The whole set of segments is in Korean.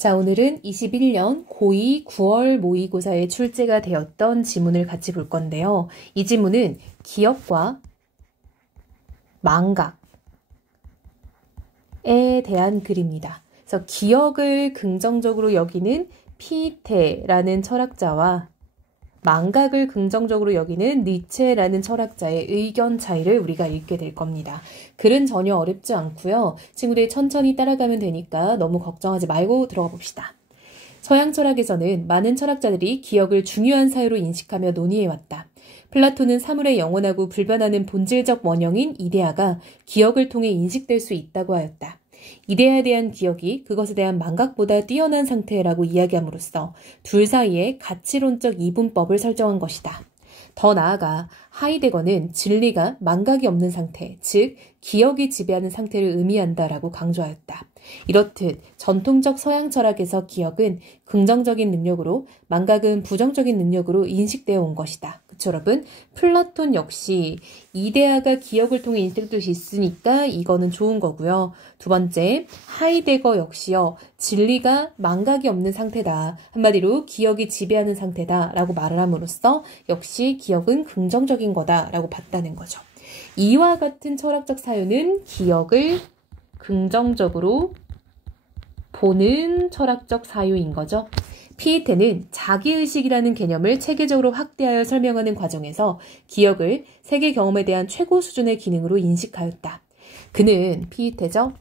자, 오늘은 21년 고2 9월 모의고사에 출제가 되었던 지문을 같이 볼 건데요. 이 지문은 기억과 망각에 대한 글입니다. 그래서 기억을 긍정적으로 여기는 피테라는 철학자와 망각을 긍정적으로 여기는 니체라는 철학자의 의견 차이를 우리가 읽게 될 겁니다. 글은 전혀 어렵지 않고요. 친구들이 천천히 따라가면 되니까 너무 걱정하지 말고 들어가 봅시다. 서양 철학에서는 많은 철학자들이 기억을 중요한 사유로 인식하며 논의해왔다. 플라톤은 사물의 영원하고 불변하는 본질적 원형인 이데아가 기억을 통해 인식될 수 있다고 하였다. 이데아에 대한 기억이 그것에 대한 망각보다 뛰어난 상태라고 이야기함으로써 둘 사이에 가치론적 이분법을 설정한 것이다. 더 나아가 하이데거는 진리가 망각이 없는 상태, 즉 기억이 지배하는 상태를 의미한다라고 강조하였다. 이렇듯 전통적 서양 철학에서 기억은 긍정적인 능력으로 망각은 부정적인 능력으로 인식되어 온 것이다. 그쵸 여러분? 플라톤 역시 이데아가 기억을 통해 인식될 수 있으니까 이거는 좋은 거고요. 두 번째, 하이데거 역시요. 진리가 망각이 없는 상태다. 한마디로 기억이 지배하는 상태다 라고 말을 함으로써 역시 기억은 긍정적인 거다라고 봤다는 거죠. 이와 같은 철학적 사유는 기억을 긍정적으로 보는 철학적 사유인 거죠. 피에테는 자기의식이라는 개념을 체계적으로 확대하여 설명하는 과정에서 기억을 세계 경험에 대한 최고 수준의 기능으로 인식하였다. 그는 피에테죠.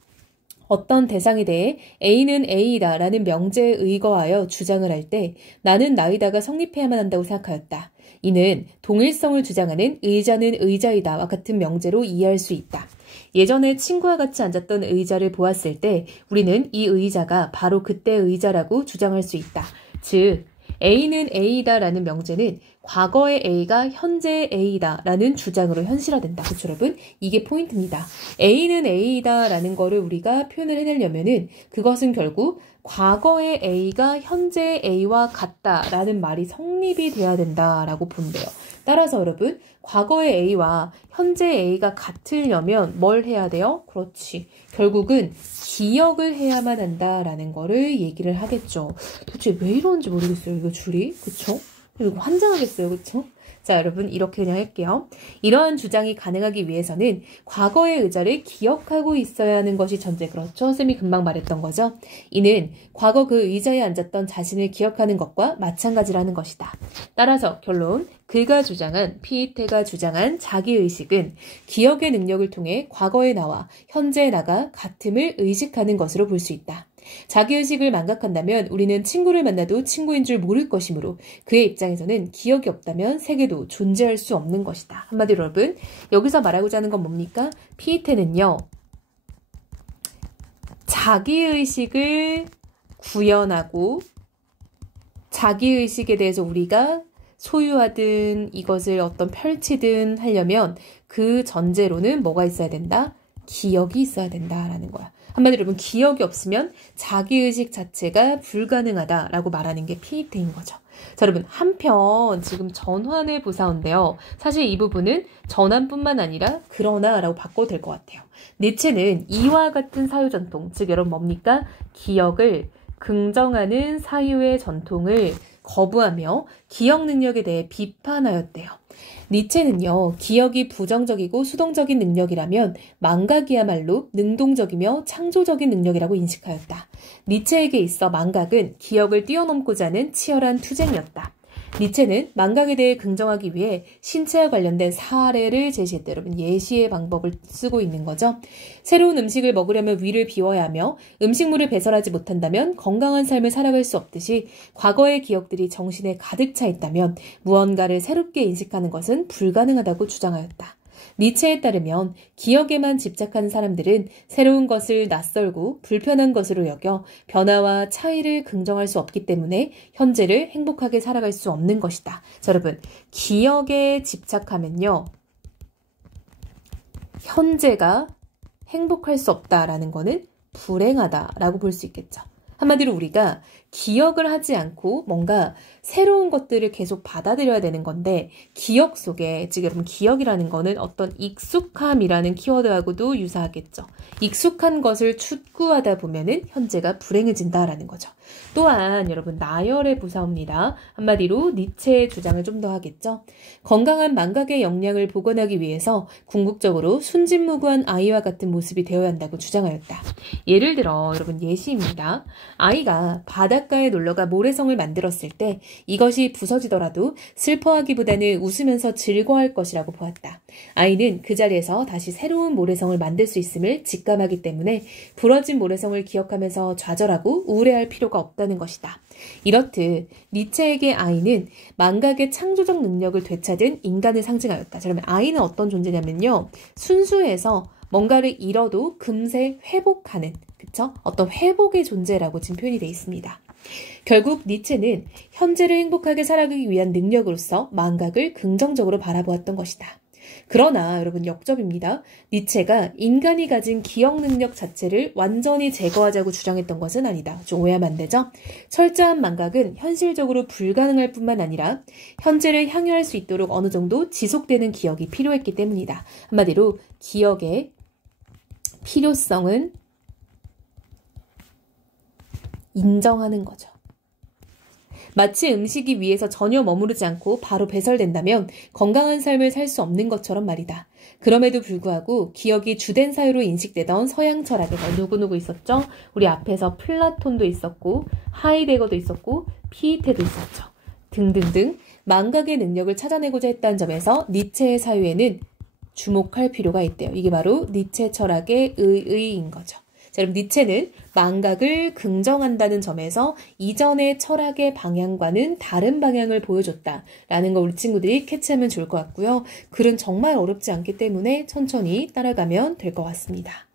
어떤 대상에 대해 A는 A이다 라는 명제에 의거하여 주장을 할 때 나는 나이다가 성립해야만 한다고 생각하였다. 이는 동일성을 주장하는 의자는 의자이다와 같은 명제로 이해할 수 있다. 예전에 친구와 같이 앉았던 의자를 보았을 때 우리는 이 의자가 바로 그때의 의자라고 주장할 수 있다. 즉 A는 A이다 라는 명제는 과거의 A가 현재의 A이다 라는 주장으로 현실화된다. 그렇죠 여러분? 이게 포인트입니다. A는 A이다 라는 거를 우리가 표현을 해내려면은 그것은 결국 과거의 A가 현재의 A와 같다 라는 말이 성립이 돼야 된다라고 본대요. 따라서 여러분 과거의 A와 현재의 A가 같으려면 뭘 해야 돼요? 그렇지. 결국은 기억을 해야만 한다라는 거를 얘기를 하겠죠. 도대체 왜 이러는지 모르겠어요. 이거 줄이. 그쵸? 이거 환장하겠어요. 그쵸? 자, 여러분 이렇게 그냥 할게요. 이러한 주장이 가능하기 위해서는 과거의 의자를 기억하고 있어야 하는 것이 전제. 그렇죠? 쌤이 금방 말했던 거죠. 이는 과거 그 의자에 앉았던 자신을 기억하는 것과 마찬가지라는 것이다. 따라서 결론, 그가 주장한, 피에테가 주장한 자기의식은 기억의 능력을 통해 과거의 나와 현재의 나가 같음을 의식하는 것으로 볼 수 있다. 자기의식을 망각한다면 우리는 친구를 만나도 친구인 줄 모를 것이므로 그의 입장에서는 기억이 없다면 세계도 존재할 수 없는 것이다. 한마디로 여러분, 여기서 말하고자 하는 건 뭡니까? 피에테는요. 자기의식을 구현하고 자기의식에 대해서 우리가 소유하든 이것을 어떤 펼치든 하려면 그 전제로는 뭐가 있어야 된다? 기억이 있어야 된다라는 거야. 한마디로 여러분 기억이 없으면 자기의식 자체가 불가능하다라고 말하는 게 피에테인 거죠. 자 여러분 한편 지금 전환을 보사온데요. 사실 이 부분은 전환뿐만 아니라 그러나라고 바꿔도 될 것 같아요. 니체는 이와 같은 사유 전통, 즉 여러분 뭡니까? 기억을 긍정하는 사유의 전통을 거부하며 기억 능력에 대해 비판하였대요. 니체는요, 기억이 부정적이고 수동적인 능력이라면 망각이야말로 능동적이며 창조적인 능력이라고 인식하였다. 니체에게 있어 망각은 기억을 뛰어넘고자 하는 치열한 투쟁이었다. 니체는 망각에 대해 긍정하기 위해 신체와 관련된 사례를 제시했다. 여러분 예시의 방법을 쓰고 있는 거죠. 새로운 음식을 먹으려면 위를 비워야 하며 음식물을 배설하지 못한다면 건강한 삶을 살아갈 수 없듯이 과거의 기억들이 정신에 가득 차 있다면 무언가를 새롭게 인식하는 것은 불가능하다고 주장하였다. 니체에 따르면 기억에만 집착하는 사람들은 새로운 것을 낯설고 불편한 것으로 여겨 변화와 차이를 긍정할 수 없기 때문에 현재를 행복하게 살아갈 수 없는 것이다. 자, 여러분 기억에 집착하면요. 현재가 행복할 수 없다라는 거는 불행하다라고 볼 수 있겠죠. 한마디로 우리가 기억을 하지 않고 뭔가 새로운 것들을 계속 받아들여야 되는 건데 기억 속에 지금 여러분 기억이라는 거는 어떤 익숙함이라는 키워드하고도 유사하겠죠. 익숙한 것을 추구하다 보면은 현재가 불행해진다라는 거죠. 또한 여러분 나열의 부사입니다. 한마디로 니체의 주장을 좀 더 하겠죠. 건강한 망각의 역량을 복원하기 위해서 궁극적으로 순진무구한 아이와 같은 모습이 되어야 한다고 주장하였다. 예를 들어 여러분 예시입니다. 아이가 바닷가에 놀러가 모래성을 만들었을 때 이것이 부서지더라도 슬퍼하기보다는 웃으면서 즐거워할 것이라고 보았다. 아이는 그 자리에서 다시 새로운 모래성을 만들 수 있음을 직감하기 때문에 부러진 모래성을 기억하면서 좌절하고 우울해할 필요가 없다는 것이다. 이렇듯 니체에게 아이는 망각의 창조적 능력을 되찾은 인간을 상징하였다. 자, 그러면 아이는 어떤 존재냐면요. 순수해서 뭔가를 잃어도 금세 회복하는, 그쵸? 어떤 회복의 존재라고 지금 표현이 되어 있습니다. 결국 니체는 현재를 행복하게 살아가기 위한 능력으로서 망각을 긍정적으로 바라보았던 것이다. 그러나 여러분 역접입니다. 니체가 인간이 가진 기억 능력 자체를 완전히 제거하자고 주장했던 것은 아니다. 좀 오해하면 안 되죠? 철저한 망각은 현실적으로 불가능할 뿐만 아니라 현재를 향유할 수 있도록 어느 정도 지속되는 기억이 필요했기 때문이다. 한마디로 기억의 필요성은 인정하는 거죠. 마치 음식이 위에서 전혀 머무르지 않고 바로 배설된다면 건강한 삶을 살 수 없는 것처럼 말이다. 그럼에도 불구하고 기억이 주된 사유로 인식되던 서양 철학에서 누구누구 있었죠? 우리 앞에서 플라톤도 있었고 하이데거도 있었고 피에테도 있었죠. 등등등 망각의 능력을 찾아내고자 했다는 점에서 니체의 사유에는 주목할 필요가 있대요. 이게 바로 니체 철학의 의의인 거죠. 자, 그럼 니체는 망각을 긍정한다는 점에서 이전의 철학의 방향과는 다른 방향을 보여줬다라는 거 우리 친구들이 캐치하면 좋을 것 같고요. 글은 정말 어렵지 않기 때문에 천천히 따라가면 될 것 같습니다.